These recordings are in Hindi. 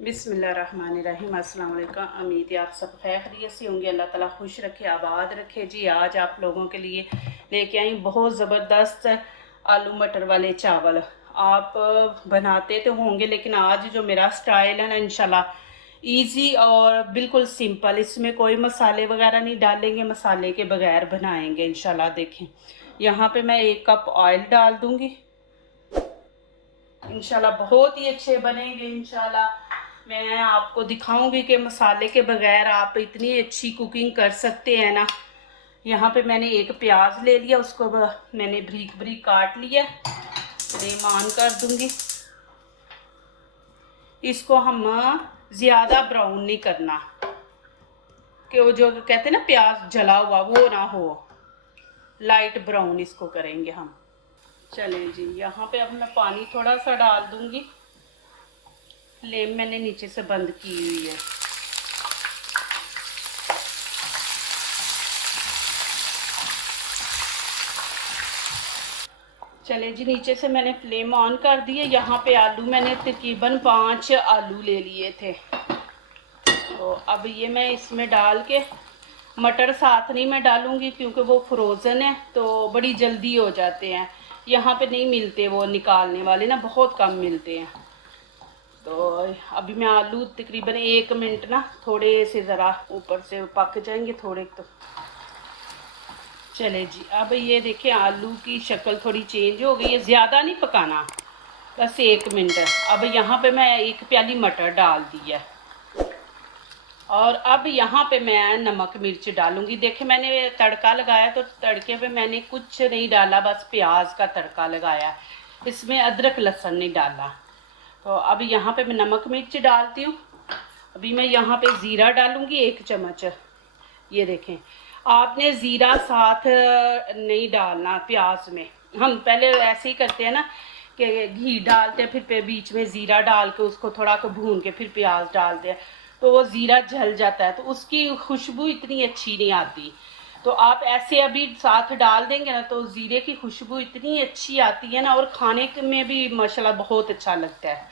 बिस्मिल्लाहिर्रहमानिर्रहीम। अस्सलाम वालेकुम। उम्मीद है आप सब खैरियत से होंगे। अल्लाह ताला खुश रखे, आबाद रखे। जी आज आप लोगों के लिए लेके आई बहुत ज़बरदस्त आलू मटर वाले चावल। आप बनाते तो होंगे लेकिन आज जो मेरा स्टाइल है ना, इंशाल्लाह इजी और बिल्कुल सिंपल, इसमें कोई मसाले वगैरह नहीं डालेंगे, मसाले के बगैर बनाएंगे इंशाल्लाह। देखें यहाँ पे मैं 1 कप ऑयल डाल दूंगी। इंशाल्लाह बहुत ही अच्छे बनेंगे। इंशाल्लाह मैं आपको दिखाऊंगी कि मसाले के बगैर आप इतनी अच्छी कुकिंग कर सकते हैं ना। यहाँ पे मैंने 1 प्याज ले लिया, उसको मैंने बारीक बारीक काट लिया। फ्लेम ऑन कर दूंगी। इसको हम ज़्यादा ब्राउन नहीं करना कि वो जो कहते हैं ना प्याज जला हुआ, वो ना हो। लाइट ब्राउन इसको करेंगे हम। चलें जी, यहाँ पे अब मैं पानी थोड़ा सा डाल दूंगी। फ्लेम मैंने नीचे से बंद की हुई है। चले जी, नीचे से मैंने फ्लेम ऑन कर दिए। यहाँ पे आलू मैंने तकरीबन 5 आलू ले लिए थे। तो अब ये मैं इसमें डाल के, मटर साथ नहीं मैं डालूंगी क्योंकि वो फ्रोज़न है तो बड़ी जल्दी हो जाते हैं। यहाँ पे नहीं मिलते वो निकालने वाले ना, बहुत कम मिलते हैं। तो अभी मैं आलू तकरीबन 1 मिनट ना थोड़े से ज़रा ऊपर से पक जाएंगे थोड़े। तो चले जी, अब ये देखें आलू की शक्ल थोड़ी चेंज हो गई है। ज़्यादा नहीं पकाना, बस 1 मिनट। अब यहाँ पे मैं 1 प्याली मटर डाल दी है। और अब यहाँ पे मैं नमक मिर्च डालूंगी। देखें मैंने तड़का लगाया तो तड़के पे मैंने कुछ नहीं डाला, बस प्याज का तड़का लगाया, इसमें अदरक लहसुन नहीं डाला। तो अब यहाँ पे मैं नमक मिर्च डालती हूँ। अभी मैं यहाँ पे ज़ीरा डालूंगी 1 चम्मच। ये देखें, आपने ज़ीरा साथ नहीं डालना प्याज में। हम पहले ऐसे ही करते हैं ना कि घी डालते हैं, फिर बीच में ज़ीरा डाल के उसको थोड़ा को भून के फिर प्याज डालते हैं, तो वो ज़ीरा जल जाता है, तो उसकी खुशबू इतनी अच्छी नहीं आती। तो आप ऐसे अभी साथ डाल देंगे ना तो ज़ीरे की खुशबू इतनी अच्छी आती है ना, और खाने में भी माशाल्लाह बहुत अच्छा लगता है।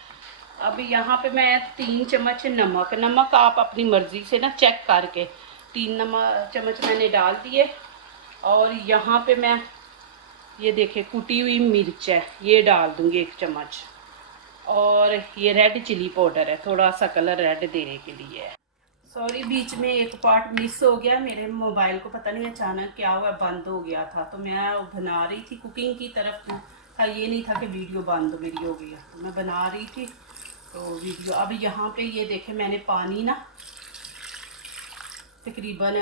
अब यहाँ पे मैं 3 चम्मच नमक आप अपनी मर्ज़ी से ना चेक करके 3 चम्मच मैंने डाल दिए। और यहाँ पे मैं ये देखे कुटी हुई मिर्च है, ये डाल दूँगी 1 चम्मच। और ये रेड चिली पाउडर है, थोड़ा सा कलर रेड देने के लिए है। सॉरी, बीच में एक पार्ट मिस हो गया। मेरे मोबाइल को पता नहीं अचानक क्या हुआ, बंद हो गया था। तो मैं बना रही थी, कुकिंग की तरफ था, ये नहीं था कि वीडियो बंद मेरी हो गई। तो मैं बना रही थी तो वीडियो। अब यहाँ पे ये देखे मैंने पानी ना तकरीबन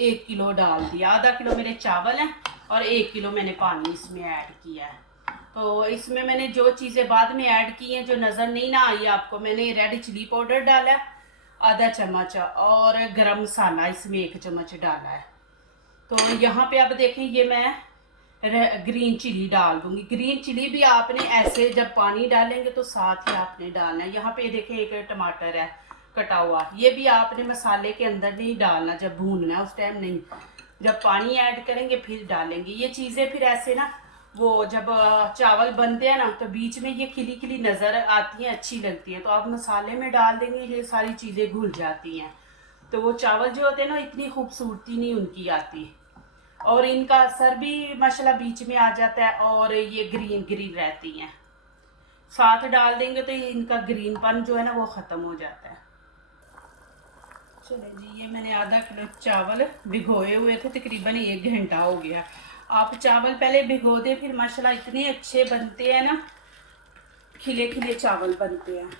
1 किलो डाल दिया। आधा किलो मेरे चावल हैं और 1 किलो मैंने पानी इसमें ऐड किया है। तो इसमें मैंने जो चीज़ें बाद में ऐड की हैं जो नज़र नहीं ना आई आपको, मैंने रेड चिली पाउडर डाला है आधा चम्मच, और गरम मसाला इसमें 1 चम्मच डाला है। तो यहाँ पे आप देखें ये मैं ग्रीन चिली डाल दूंगी। ग्रीन चिली भी आपने ऐसे जब पानी डालेंगे तो साथ ही आपने डालना है। यहाँ पे देखें 1 टमाटर है कटा हुआ, ये भी आपने मसाले के अंदर नहीं डालना, जब भूनना है उस टाइम नहीं, जब पानी ऐड करेंगे फिर डालेंगे। ये चीज़ें फिर ऐसे ना वो जब चावल बनते हैं ना तो बीच में ये खिली खिली नज़र आती हैं, अच्छी लगती है। तो आप मसाले में डाल देंगे ये सारी चीज़ें घुल जाती हैं, तो वो चावल जो होते हैं ना इतनी खूबसूरती नहीं उनकी आती, और इनका असर भी माशाल्लाह बीच में आ जाता है, और ये ग्रीन ग्रीन रहती हैं। साथ डाल देंगे तो ये इनका ग्रीनपन जो है ना वो ख़त्म हो जाता है। चले जी, ये मैंने आधा किलो चावल भिगोए हुए थे, तकरीबन 1 घंटा हो गया। आप चावल पहले भिगो दे, फिर माशाल्लाह इतने अच्छे बनते हैं ना, खिले खिले चावल बनते हैं।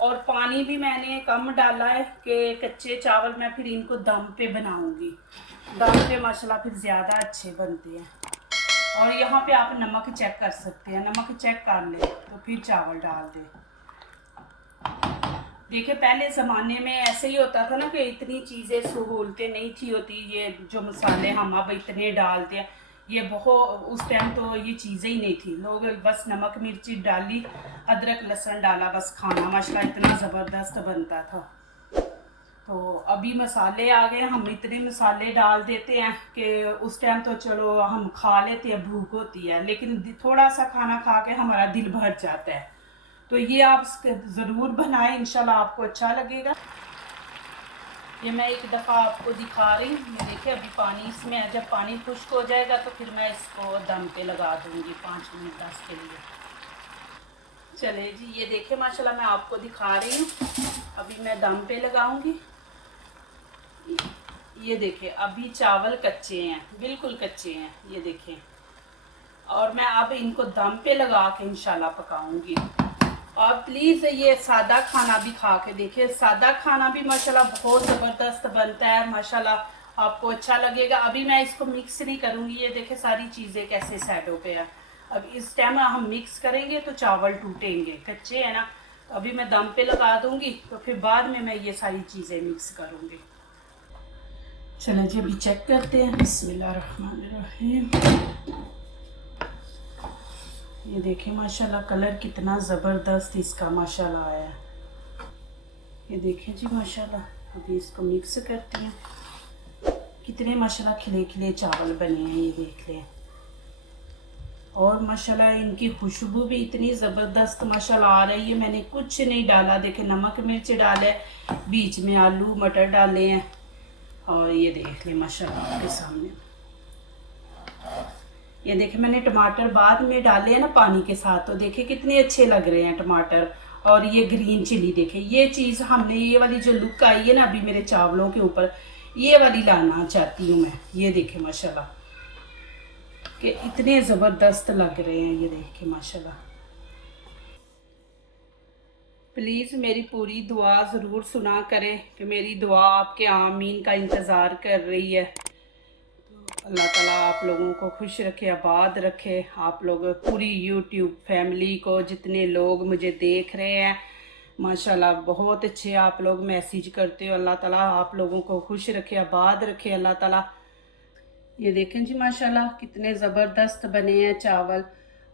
और पानी भी मैंने कम डाला है कि कच्चे चावल मैं फिर इनको दम पे बनाऊंगी। दम पे माशाल्लाह फिर ज़्यादा अच्छे बनते हैं। और यहाँ पे आप नमक चेक कर सकते हैं, नमक चेक कर लें तो फिर चावल डाल दें। देखिए पहले ज़माने में ऐसे ही होता था ना कि इतनी चीज़ें सहूलतें नहीं थी होती, ये जो मसाले हम अब इतने डालते हैं, ये बहुत उस टाइम तो ये चीज़ें ही नहीं थी। लोग बस नमक मिर्ची डाली, अदरक लहसुन डाला, बस खाना माशाल्लाह इतना ज़बरदस्त बनता था। तो अभी मसाले आ गए, हम इतने मसाले डाल देते हैं कि उस टाइम तो चलो हम खा लेते हैं, भूख होती है, लेकिन थोड़ा सा खाना खा के हमारा दिल भर जाता है। तो ये आप ज़रूर बनाएं, इंशाल्लाह आपको अच्छा लगेगा। ये मैं एक दफ़ा आपको दिखा रही हूँ। ये देखिए अभी पानी इसमें है, जब पानी खुश्क हो जाएगा तो फिर मैं इसको दम पे लगा दूँगी 5 मिनट 10 के लिए। चले जी, ये देखिए माशाल्लाह मैं आपको दिखा रही हूँ। अभी मैं दम पे लगाऊंगी। ये देखिए अभी चावल कच्चे हैं, बिल्कुल कच्चे हैं, ये देखिए। और मैं अब इनको दम पे लगा के इंशाल्लाह पकाऊंगी। और प्लीज़ ये सादा खाना भी खा के देखिए, सादा खाना भी माशाल्लाह बहुत ज़बरदस्त बनता है माशाल्लाह, आपको अच्छा लगेगा। अभी मैं इसको मिक्स नहीं करूँगी, ये देखिए सारी चीज़ें कैसे साइडों पे है। अब इस टाइम हम मिक्स करेंगे तो चावल टूटेंगे, कच्चे हैं ना। तो अभी मैं दम पे लगा दूँगी, तो फिर बाद में मैं ये सारी चीज़ें मिक्स करूँगी। चलो जी अभी चेक करते हैं। बिस्मिल्लाहिर्रहमानिर्रहीम। ये देखिए माशाल्लाह कलर कितना ज़बरदस्त इसका माशाल्लाह आया है। ये देखिए जी माशाल्लाह। अभी इसको मिक्स करती हैं। कितने माशाल्लाह खिले खिले चावल बने हैं, ये देख लें। और माशाल्लाह इनकी खुशबू भी इतनी ज़बरदस्त माशाल्लाह आ रही है। मैंने कुछ नहीं डाला, देखे नमक मिर्च डाले, बीच में आलू मटर डाले हैं। और ये देख लें माशाल्लाह आपके सामने। ये देखे मैंने टमाटर बाद में डाले हैं ना पानी के साथ, तो देखे कितने अच्छे लग रहे हैं टमाटर। और ये ग्रीन चिली देखे, ये चीज़ हमने ये वाली जो लुक आई है ना अभी मेरे चावलों के ऊपर, ये वाली लाना चाहती हूँ मैं। ये देखे माशाल्लाह कि इतने ज़बरदस्त लग रहे हैं, ये देखे माशाल्लाह। प्लीज़ मेरी पूरी दुआ ज़रूर सुना करें कि मेरी दुआ आपके आमीन का इंतज़ार कर रही है। अल्लाह ताला आप लोगों को खुश रखे, आबाद रखे। आप लोग पूरी यूट्यूब फैमिली को, जितने लोग मुझे देख रहे हैं माशाल्लाह, बहुत अच्छे आप लोग मैसेज करते हो। अल्लाह ताला आप लोगों को खुश रखे, आबाद रखे अल्लाह ताला। ये देखें जी माशाल्लाह कितने ज़बरदस्त बने हैं चावल,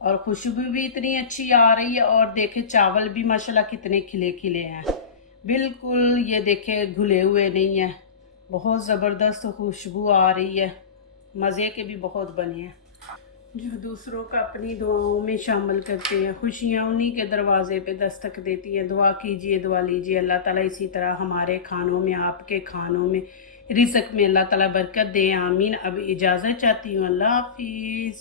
और खुशबू भी इतनी अच्छी आ रही है। और देखें चावल भी माशाल्लाह कितने खिले खिले हैं, बिल्कुल ये देखें घुले हुए नहीं हैं। बहुत ज़बरदस्त खुशबू आ रही है, मज़े के भी बहुत बने हैं। जो दूसरों का अपनी दुआओं में शामिल करते हैं, खुशियाँ उन्हीं के दरवाज़े पे दस्तक देती है। दुआ कीजिए, दुआ लीजिए, अल्लाह ताला इसी तरह हमारे खानों में, आपके खानों में, रिज़्क़ में अल्लाह ताला बरकत दे, आमीन। अब इजाज़त चाहती हूँ, अल्लाह हाफिज़।